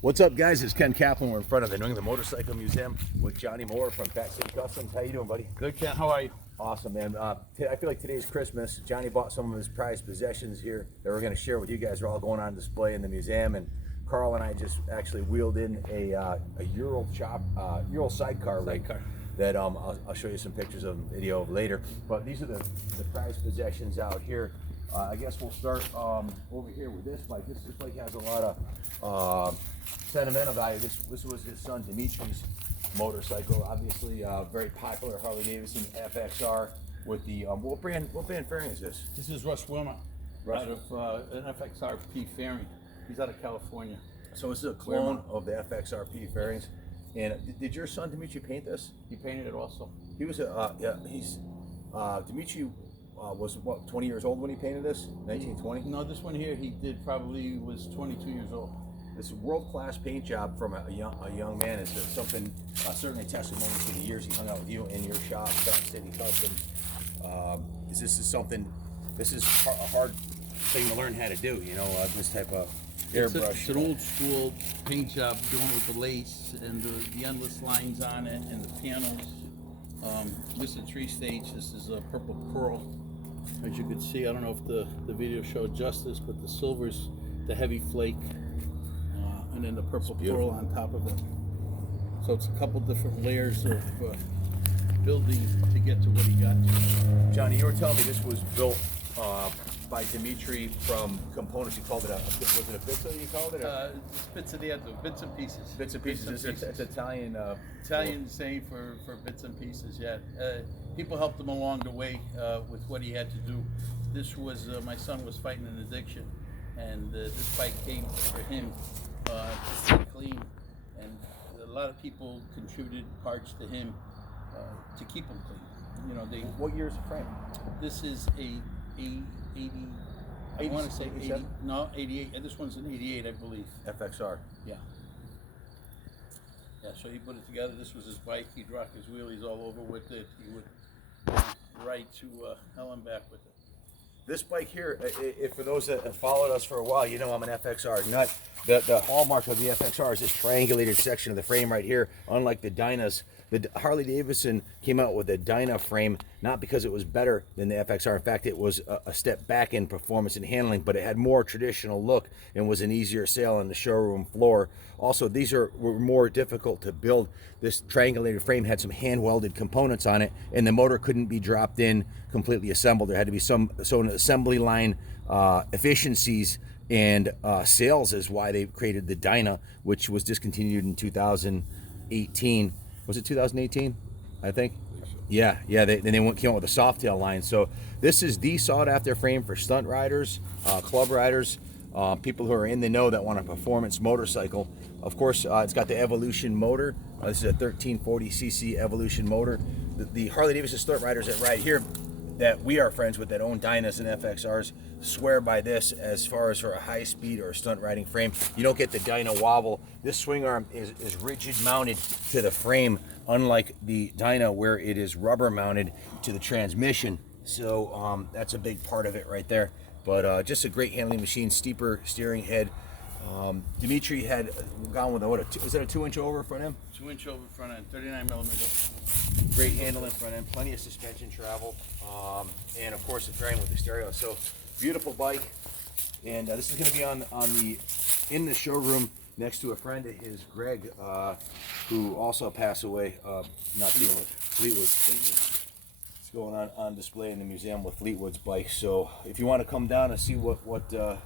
What's up, guys? It's Ken Kaplan. We're in front of the New England Motorcycle Museum with Johnny Moore from Fat City Customs. How you doing, buddy? Good, Ken. How are you? Awesome, man. I feel like today's Christmas. Johnny bought some of his prized possessions here that we're going to share with you guys. They're all going on display in the museum, and Carl and I just actually wheeled in a Ural sidecar rig that I'll show you some pictures of video of later. But these are the prized possessions out here. I guess we'll start over here with this bike. This bike has a lot of sentimental value. This was his son Dimitri's motorcycle, obviously very popular Harley Davidson FXR with the what brand fairing is this? This is Russ Wilmer out of an FXR P fairing. He's out of California. So this is a clone of the FXR P fairings. And did your son Dimitri paint this? He painted it also. He was Dimitri was what, 20 years old when he painted this? 1920? No, this one here he did probably was 22 years old. This world-class paint job from a young man is something certainly testimony to the years he hung out with you in your shop, Fat City Customs. This is a hard thing to learn how to do, you know, this type of airbrush. It's an old school paint job doing with the lace and the endless lines on it and the panels. This is a tree stage. This is a purple pearl. As you can see, I don't know if the video showed justice, but the silver's the heavy flake. And then the purple pearl on top of it. So it's a couple different layers of building to get to what he got. Johnny, you were telling me this was built by Dimitri from components. You called it was it a pizza? You called it? Bits and pieces. Bits and pieces. It's Italian. Italian saying for bits and pieces. Yeah. People helped him along the way with what he had to do. This was my son was fighting an addiction, and this bike came for him. To stay clean, and a lot of people contributed parts to him to keep him clean. You know, What year is the frame? This is a 80. I want to say 80. No, 88. This one's an 88, I believe. FXR. Yeah. Yeah. So he put it together. This was his bike. He'd rock his wheelies all over with it. He would ride to hell and back with it. This bike here, if for those that have followed us for a while, you know I'm an FXR nut. The hallmark of the FXR is this triangulated section of the frame right here. Unlike the Dynas, the Harley Davidson came out with a Dyna frame, not because it was better than the FXR. In fact, it was a step back in performance and handling, but it had more traditional look and was an easier sale on the showroom floor. Also, these were more difficult to build. This triangulated frame had some hand-welded components on it, and the motor couldn't be dropped in completely assembled. There had to be some assembly line efficiencies, and sales is why they created the Dyna, which was discontinued in 2018. Was it 2018? I think. Yeah. Then they came out with a Softail line. So this is the sought-after frame for stunt riders, club riders, people who are in the know that want a performance motorcycle. Of course, it's got the Evolution motor. This is a 1340cc Evolution motor. The Harley Davidson stunt riders that ride here, that we are friends with, that own Dynas and FXRs, swear by this as far as for a high speed or a stunt riding frame. You don't get the Dyna wobble. This swing arm is rigid mounted to the frame, unlike the Dyna where it is rubber mounted to the transmission. So that's a big part of it right there. But just a great handling machine, steeper steering head. Dimitri had gone with was that a 2-inch over front end? 2-inch over front end, 39 millimeter. Great handling front end, plenty of suspension travel, and of course the fairing with the stereo. So beautiful bike, and this is going to be in the showroom next to a friend of his, Greg, who also passed away not too long. Fleetwood. It's going on display in the museum with Fleetwood's bike. So if you want to come down and see what a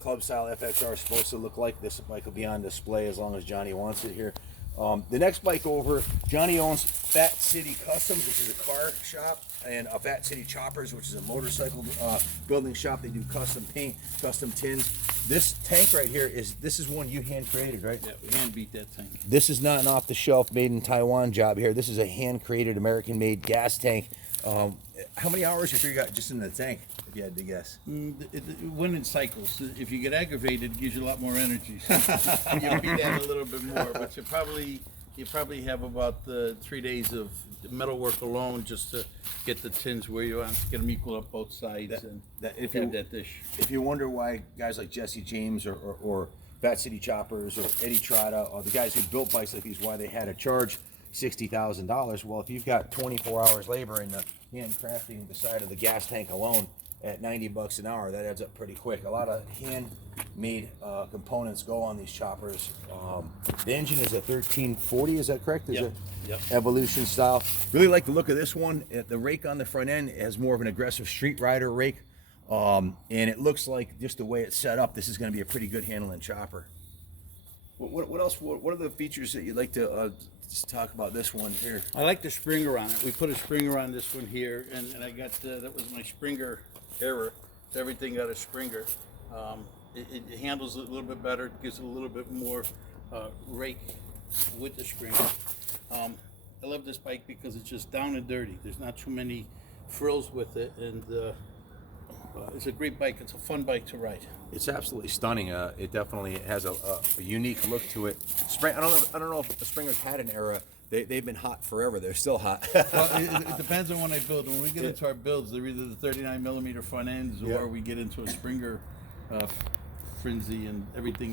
club style FXR is supposed to look like, this bike will be on display as long as Johnny wants it here. The next bike over, Johnny owns Fat City Customs, which is a car shop, and Fat City Choppers, which is a motorcycle building shop. They do custom paint, custom tins. This tank right here this is one you hand created, right? Yeah, we hand beat that tank. This is not an off the shelf made in Taiwan job here. This is a hand created American made gas tank. How many hours you got just in the tank, if you had to guess? It went in cycles. If you get aggravated, it gives you a lot more energy. So you beat that a little bit more, but you probably have about 3 days of metalwork alone just to get the tins where you want to get them equal up both sides that dish. If you wonder why guys like Jesse James or Fat City Choppers or Eddie Trotta or the guys who built bikes like these, why they had to charge $60,000. Well, if you've got 24 hours labor in the handcrafting the side of the gas tank alone at $90 an hour, that adds up pretty quick. A lot of handmade components go on these choppers. The engine is a 1340, is that correct? Is Yep. it Yep. Evolution style? Really like the look of this one. The rake on the front end has more of an aggressive street rider rake. And it looks like just the way it's set up, this is going to be a pretty good handling chopper. What else? What are the features that you'd like to just talk about this one here? I like the Springer on it. We put a Springer on this one here, and I got that was my Springer error. Everything got a Springer. It handles it a little bit better, gives it a little bit more rake with the Springer. I love this bike because it's just down and dirty. There's not too many frills with it, and it's a great bike. It's a fun bike to ride. It's absolutely stunning. It definitely has a unique look to it. I don't know if the Springers had an era. They've been hot forever. They're still hot. Well, it depends on when I build. When we get into our builds, they're either the 39 millimeter front ends, or we get into a Springer frenzy and everything